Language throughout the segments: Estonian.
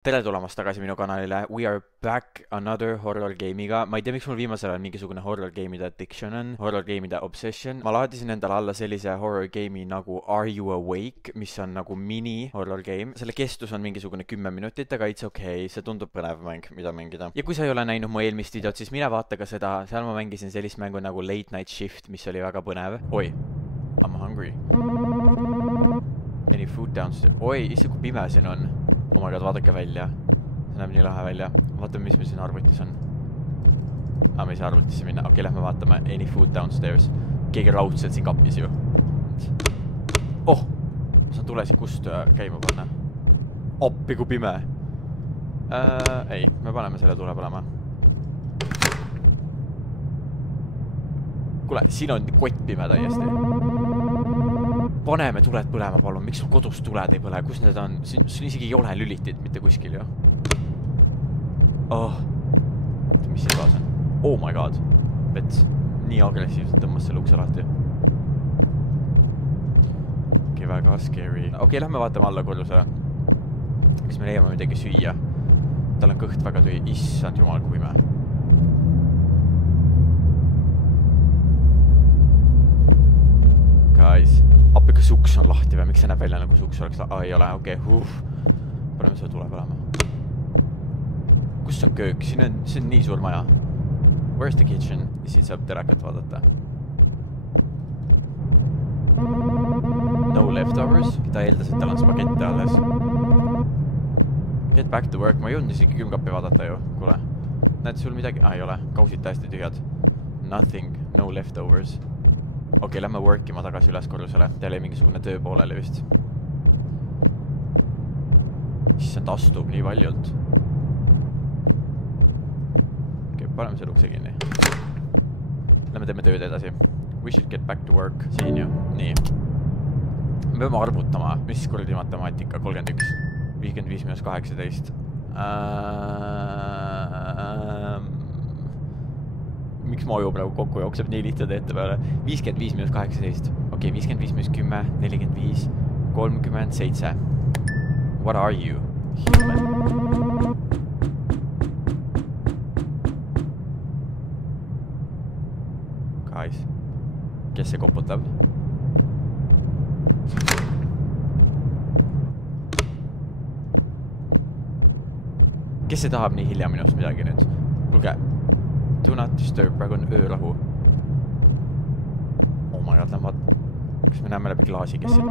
Tere tulemast tagasi minu kanalile. We are back another horror game'iga. Ma ei tea, miks mul viimasel ajal mingisugune horror game'ide addiction on, horror game'ide obsession. Ma laadisin endale alla sellise horror game'i nagu Are You Awake, mis on nagu mini horror game. Selle kestus on mingisugune 10 minutit, aga it's okay, see tundub põnev mäng, mida mängida. Ja kui sa ei ole näinud mu eelmist videot, siis mine vaata ka seda. Seal ma mängisin sellist mängu nagu Late Night Shift, mis oli väga põnev. Oi, I'm hungry. Any food downstairs? Oi, isse kui pime siin on. Oh my god, vaadake välja. See näeb nii lahe välja. Vaatame, mis meil siin arvutis on. Me ei saa arvutisse minna. Okei, lähme vaatame. Any food downstairs. Keegi raudselt siin kappis ju. Oh! Ma saan tule siin kust käima panna. Appi kui pime. Ei, me paneme selle tule põlema. Kuule, siin on kott pime täiesti. Paneme tuled põlema, palun. Miks sul kodus tuled ei põle? Kus need on? Siin isegi ei ole lülitit mitte kuskil ju. Oh. Mis siin kaas on? Oh my god. Vets. Nii agressiivselt tõmmas selle ukse lahti. Okei, väga scary. Okei, lähme vaatame alla korrusele. Kas me leiame midagi süüa? Tal on kõht väga tühi. Issand jumal kui ime. Guys. Appi, kas uks on lahti või? Miks see näeb välja nagu see uks oleks lahti? Ei ole, okei, Paneme seda tule põlema. Kus on köök? Siin on nii suur maja. Where's the kitchen? Ja siin saab telekat vaadata. No leftovers. Ta eeldas, et tal on spagette alles. Get back to work. Ma ei jõudnud isegi külmkappi vaadata ju. Kuule. Näed sul midagi? Ei ole. Kausid täiesti tühjad. Nothing. No leftovers. Okei, lähme workima tagasi üles korrusele. Teil ei mingisugune töö pooleli vist. Issand astub nii paljult. Okei, paneme selle ukse kinni. Lähme teeme tööd edasi. We should get back to work. Siin ju. Nii. Me peame arvutama. Mis kuradi matemaatika? 31. 55 minus 18. Miks ma aju praegu kokku jookseb nii lihtsalt ette peale? 55 minus 18. Okei, 55 minus 10, 45, 37. What are you? Human. Guys. Kes see koputab? Kes see tahab nii hilja minust midagi nüüd? Tulge. Do not disturb, praegu on öörahu. Oh my god, lämvad. Kas me näeme läbi klaasi, kes siin?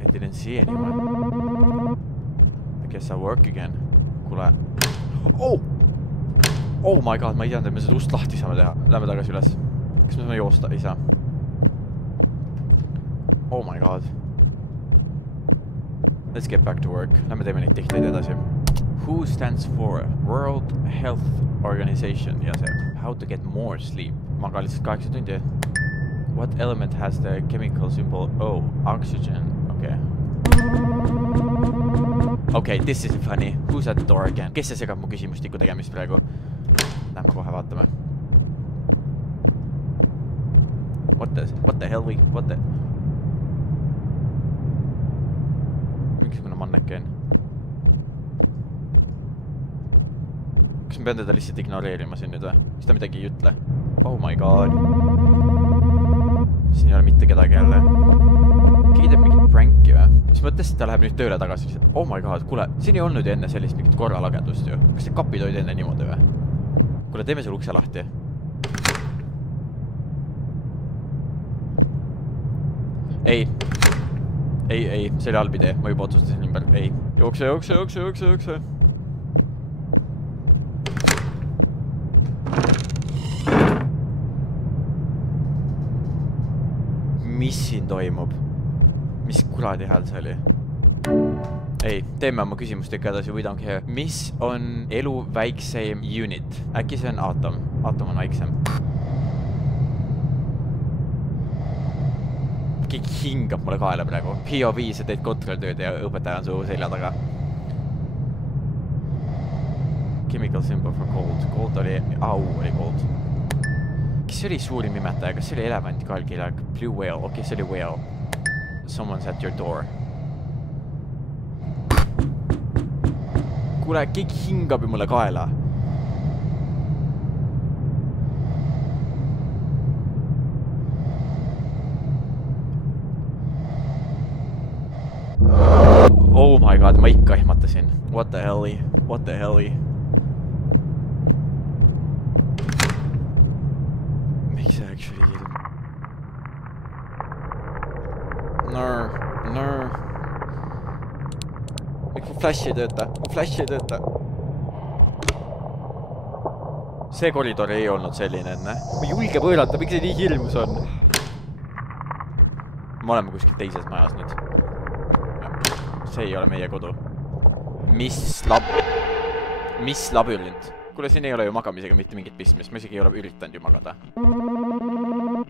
I didn't see anyone. I guess I'll work again. Kuule. Oh! Oh my god, ma ei teadnud, et me seda ust lahti saame teha. Lähme tagasi üles. Kas me saame joosta? Ei saa. Oh my god. Let's get back to work. Lähme teeme neid tihtaid edasi. Who stands for World Health Organization? Ja see. How to get more sleep. Maga lihtsalt 8 tundi. What element has the chemical symbol O? Oxygen. Okay. Okay, this is funny. Who's at the door again? Kes see segab mu küsimustiku tegemist praegu? Lähme kohe vaatame. What the hell we? What the? Mingisugune manneken. Kas ma pean teda lihtsalt ignoreerima siin nüüd või? Kas ta midagi ei ütle? Oh my god. Siin ei ole mitte kedagi jälle. Keegi teeb mingit pranki või? Mis mõttes, et ta läheb nüüd tööle tagasi lihtsalt? Oh my god, kuule, siin ei olnud ju enne sellist mingit korralagedust ju. Kas see kapid olid enne niimoodi või? Kuule, teeme selle ukse lahti. Ei, see oli halb idee. Ma juba otsustasin ümber. Ei, jookse. Mis siin toimub? Mis kuradi hääl see oli? Ei, teeme oma küsimust ikka edasi, we don't care. Mis on elu väikseim unit? Äkki see on aatom? Aatom on väiksem. Keegi hingab mulle kaela praegu. POV, sa teed kontrolltööd ja õpetaja on su selja taga. Chemical symbol for cold. Cold oli... oli cold. Kes oli suurim imetaja? Kas see oli elevant kalgilag? Blue whale. Okei, see oli whale. Someone's at your door. kuule, keegi hingab ju mulle kaela. Oh my god, ma ikka ehmatasin. What the helli? What the helli? Miks see actually kiidub? No. Miks mu flash ei tööta? Mu flash ei tööta. See koridor ei olnud selline, enne. Ma ei julge võõrata, miks see nii hirmus on? Me oleme kuskil teises majas nüüd. See ei ole meie kodu. Mis labürint? Kuule, siin ei ole ju magamisega mitte mingit pistmist. Ma isegi ei ole üritanud ju magada.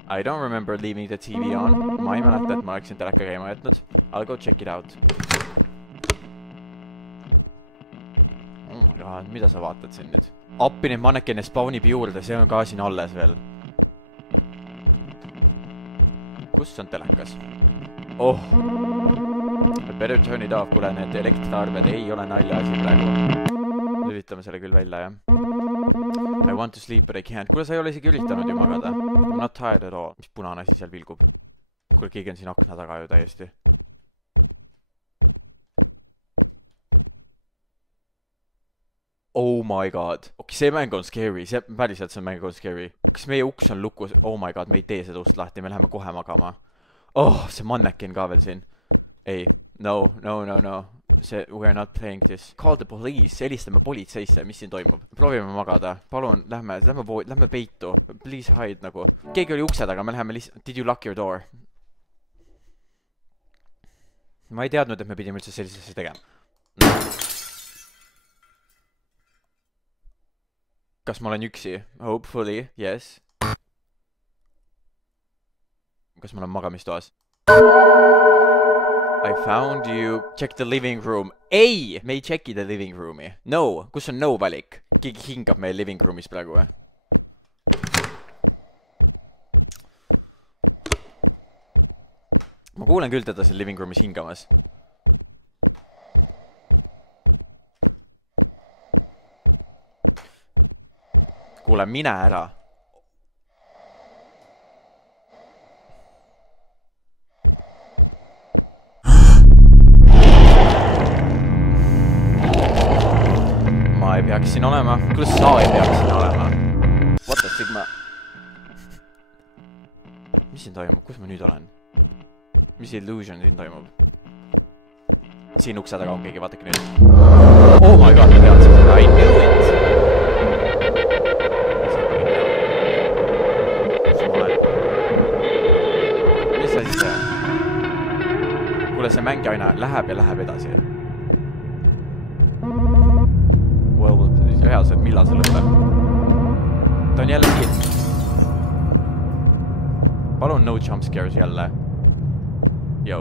I don't remember leaving the TV on. Ma ei mäleta, et ma oleksin teleka käima jätnud. I'll go check it out. Oh my god, mida sa vaatad siin nüüd? Appi neid mannekene spawnib juurde, see on ka siin alles veel. Kus on telekas? Oh! Better turn it off, kuule need elektriarved ei ole nalja asi praegu. Lülitame selle küll välja, jah. I want to sleep, but I can't. Kuule, sa ei ole isegi üritanud ju magada. I'm not tired at all. Mis punane asi seal vilgub? Kuule, keegi on siin akna taga ju täiesti. Oh my god. Okay, see mäng on scary. Päriselt see mäng on scary. Kas meie uks on lukus? Oh my god, me ei tee seda ust lahti. Me läheme kohe magama. Oh, see mannekin ka veel siin. Ei. No. See, we are not playing this. Call the police. Helistame politseisse. Mis siin toimub? Proovime magada. Palun, lähme peitu. Please hide nagu. Keegi oli ukse taga. Me läheme lihtsalt. Did you lock your door? Ma ei teadnud, et me pidime üldse sellisesse tegema. Kas ma olen üksi? Hopefully, yes. Kas ma olen magamistoas? I found you. Check the living room. Ei! Me ei checki the living roomi. No. Kus on no valik? Keegi hingab meil living roomis praegu või? Ma kuulen küll teda seal living roomis hingamas. Kuule, mine ära. Ma ei peaks siin olema. Kuidas sa ei peaks siin olema? What the Sigma? Mis siin toimub? Kus ma nüüd olen? Mis illusion siin toimub? Siin ukse taga on keegi, vaatake nüüd. Oh my god, ma teadsin seda. I knew it! Mis asi see? Kuule, see mäng aina läheb ja läheb edasi. Well, reaalselt, millal see lõpeb? Ta on jälle siin. Palun no jumpscares jälle. Yo.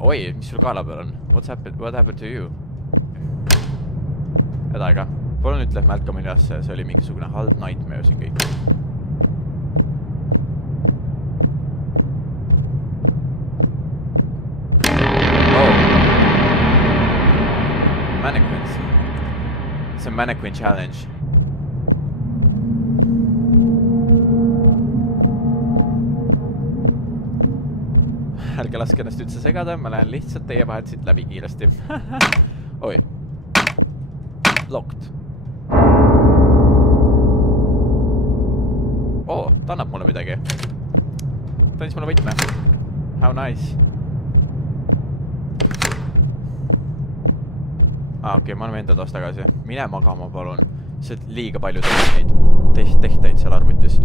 Oi, mis sul kaela peal on? What happened to you? Edaga. Palun ütle, et me ärkame üles, see oli mingisugune halb nightmare siin kõik. Oh. Mannequins. See on mannequin challenge. Ärge laske ennast üldse segada, ma lähen lihtsalt teie vahelt siit läbi kiiresti. Oi. Locked. Oh, ta annab mulle midagi. Ta andis mulle võtme. How nice. Okei, ma annan enda toast tagasi. Mine magama, palun. See on liiga palju tehteid seal arvutis.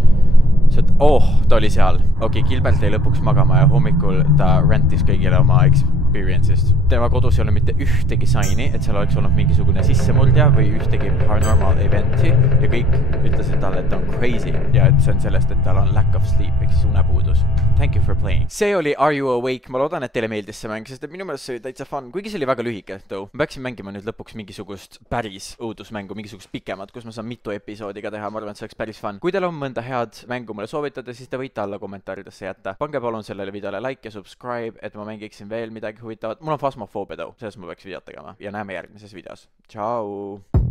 Ta oli seal. Okei, Gilbert jäi lõpuks magama ja hommikul ta rentis kõigile oma experience'ist. Tema kodus ei ole mitte ühtegi saini, et seal oleks olnud mingisugune sissemurdja või ühtegi paranormal eventi ja kõik ütlesid talle, et ta on crazy ja et see on sellest, et tal on lack of sleep, ehk siis unepuudus. Thank you for playing. See oli Are You Awake? Ma loodan, et teile meeldis see mäng, sest et minu meelest see oli täitsa fun, kuigi see oli väga lühike, though. Ma peaksin mängima nüüd lõpuks mingisugust päris õudusmängu, mingisugust pikemat, kus ma saan mitu episoodi ka teha, ma arvan, et see oleks päris fun. Kui teil on mõnda head mängu mulle soovitada, siis te võite alla kommentaaridesse jätta. Pange palun sellele videole like ja subscribe, et ma mängiksin veel midagi huvitavat. Mul on Phasmophobia too, selles ma peaks videot tegema ja näeme järgmises videos. Tšau!